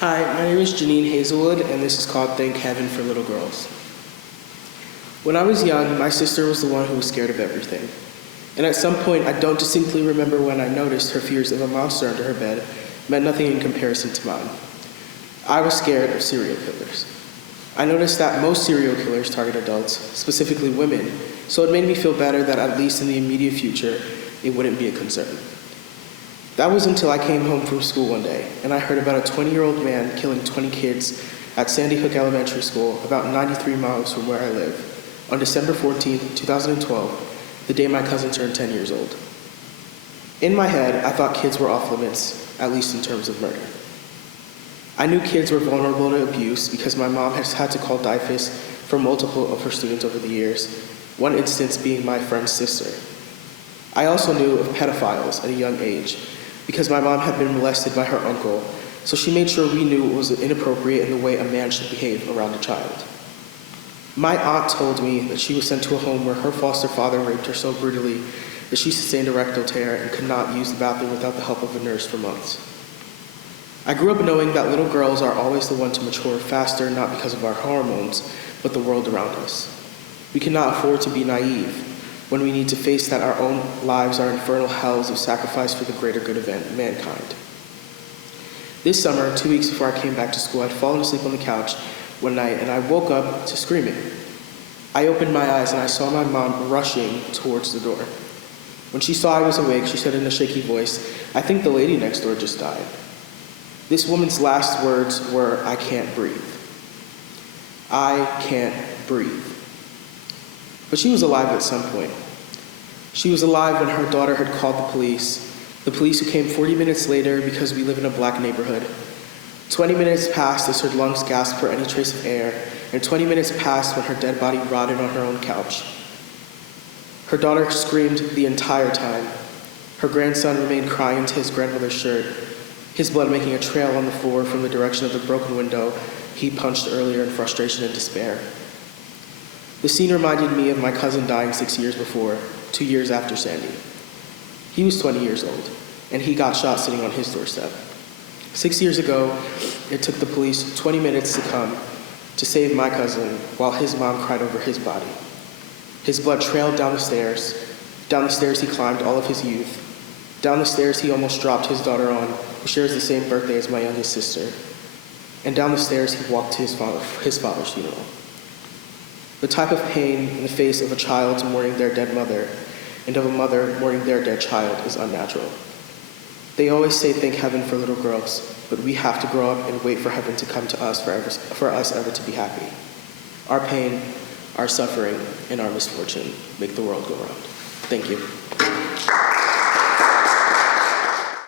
Hi, my name is Jenine Hazelwood, and this is called Thank Heaven for Little Girls. When I was young, my sister was the one who was scared of everything. And at some point, I don't distinctly remember when I noticed her fears of a monster under her bed meant nothing in comparison to mine. I was scared of serial killers. I noticed that most serial killers target adults, specifically women, so it made me feel better that at least in the immediate future, it wouldn't be a concern. That was until I came home from school one day, and I heard about a 20-year-old man killing 20 kids at Sandy Hook Elementary School, about 93 miles from where I live, on December 14, 2012, the day my cousin turned 10 years old. In my head, I thought kids were off limits, at least in terms of murder. I knew kids were vulnerable to abuse because my mom has had to call DIFUS for multiple of her students over the years, one instance being my friend's sister. I also knew of pedophiles at a young age because my mom had been molested by her uncle, so she made sure we knew it was inappropriate in the way a man should behave around a child. My aunt told me that she was sent to a home where her foster father raped her so brutally that she sustained a rectal tear and could not use the bathroom without the help of a nurse for months. I grew up knowing that little girls are always the one to mature faster, not because of our hormones, but the world around us. We cannot afford to be naive when we need to face that our own lives are infernal hells of sacrifice for the greater good of mankind. This summer, 2 weeks before I came back to school, I'd fallen asleep on the couch one night and I woke up to screaming. I opened my eyes and I saw my mom rushing towards the door. When she saw I was awake, she said in a shaky voice, "I think the lady next door just died." This woman's last words were, "I can't breathe." I can't breathe. But she was alive at some point. She was alive when her daughter had called the police who came 40 minutes later because we live in a black neighborhood. 20 minutes passed as her lungs gasped for any trace of air, and 20 minutes passed when her dead body rotted on her own couch. Her daughter screamed the entire time. Her grandson remained crying into his grandmother's shirt, his blood making a trail on the floor from the direction of the broken window he punched earlier in frustration and despair. The scene reminded me of my cousin dying 6 years before, 2 years after Sandy. He was 20 years old, and he got shot sitting on his doorstep. 6 years ago, it took the police 20 minutes to come to save my cousin while his mom cried over his body. His blood trailed down the stairs. Down the stairs he climbed all of his youth. Down the stairs he almost dropped his daughter on, who shares the same birthday as my youngest sister. And down the stairs he walked to his father's funeral. The type of pain in the face of a child mourning their dead mother and of a mother mourning their dead child is unnatural. They always say thank heaven for little girls, but we have to grow up and wait for heaven to come to us for us ever to be happy. Our pain, our suffering, and our misfortune make the world go round. Thank you.